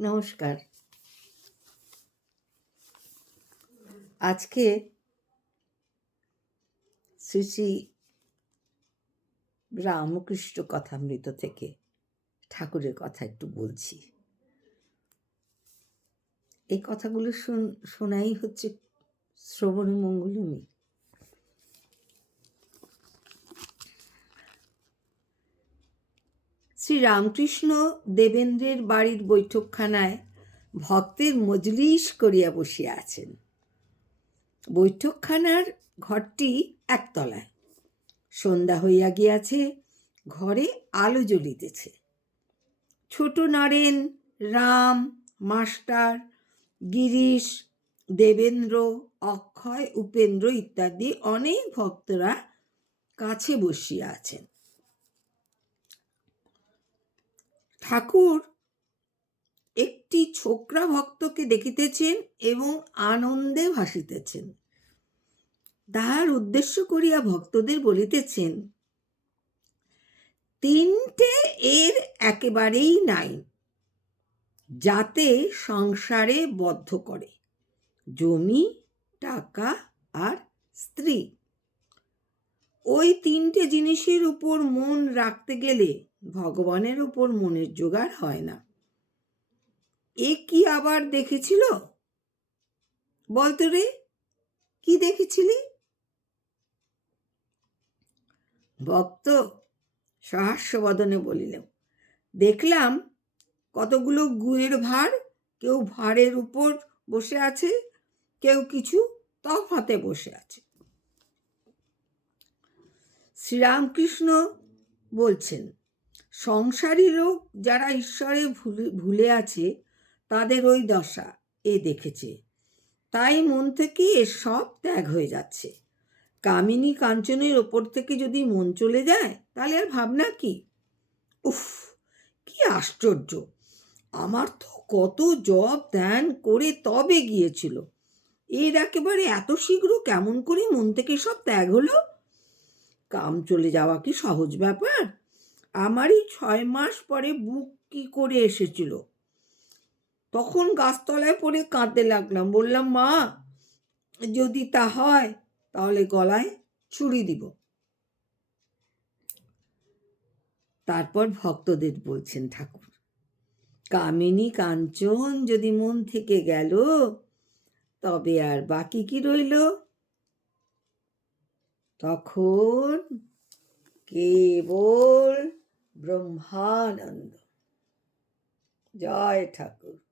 নমস্কার। আজকে শ্রী শ্রী রামকৃষ্ণ কথামৃত থেকে ঠাকুরের কথা একটু বলছি। এই কথাগুলো শুন, শোনাই হচ্ছে শ্রবণ মঙ্গলমী শ্রী রামকৃষ্ণ দেবেন্দ্রের বাড়ির বৈঠকখানায় ভক্তের মজলিস করিয়া বসিয়া আছেন। বৈঠকখানার ঘরটি একতলায়। সন্ধ্যা হইয়া গিয়াছে, ঘরে আলো জ্বলিতেছে। ছোট নরেন, রাম, মাস্টার, গিরিশ, দেবেন্দ্র, অক্ষয়, উপেন্দ্র ইত্যাদি অনেক ভক্তরা কাছে বসিয়া আছেন। ঠাকুর একটি ছোকরা ভক্তকে দেখিতেছেন এবং আনন্দে ভাসিতেছেন। তাহার উদ্দেশ্য করিয়া ভক্তদের বলিতেছেন, তিনটে এর একেবারেই নাই, যাতে সংসারে বদ্ধ করে, জমি, টাকা আর স্ত্রী। ওই তিনটে জিনিসের উপর মন রাখতে গেলে ভগবানের উপর মনের জোগাড় হয় না। এ কি আবার দেখেছিল? বলতো রে, কি দেখেছিলি? ভক্ত সহাস্যবদনে বলিলেন, দেখলাম কতগুলো গুয়ের ভার, কেউ ভারের উপর বসে আছে, কেউ কিছু তফাতে বসে আছে। শ্রীরামকৃষ্ণ বলছেন, সংসারী লোক যারা ঈশ্বরে ভুলে ভুলে আছে তাদের ওই দশা এ দেখেছে। তাই মন থেকে এ সব ত্যাগ হয়ে যাচ্ছে। কামিনী কাঞ্চনের ওপর থেকে যদি মন চলে যায়, তাহলে আর ভাবনা কি? উফ, কি আশ্চর্য! আমার তো কত জব ধ্যান করে তবে গিয়েছিল। এর একেবারে এত শীঘ্র কেমন করে মন থেকে সব ত্যাগ হলো? কাম চলে যাওয়া কি সহজ ব্যাপার? আমারই ছয় মাস পরে বুক কি করে এসেছিল? তখন গাছতলায় পড়ে কাঁদতে লাগলাম। বললাম, মা, যদি তা হয়, তাহলে গলায় ছুরি দিব। তারপর ভক্তদের বলছেন, ঠাকুর, কামিনী কাঞ্চন যদি মন থেকে গেল, তবে আর বাকি কি রইল? তখন কেবল ব্রহ্মানন্দ। জয় ঠাকুর।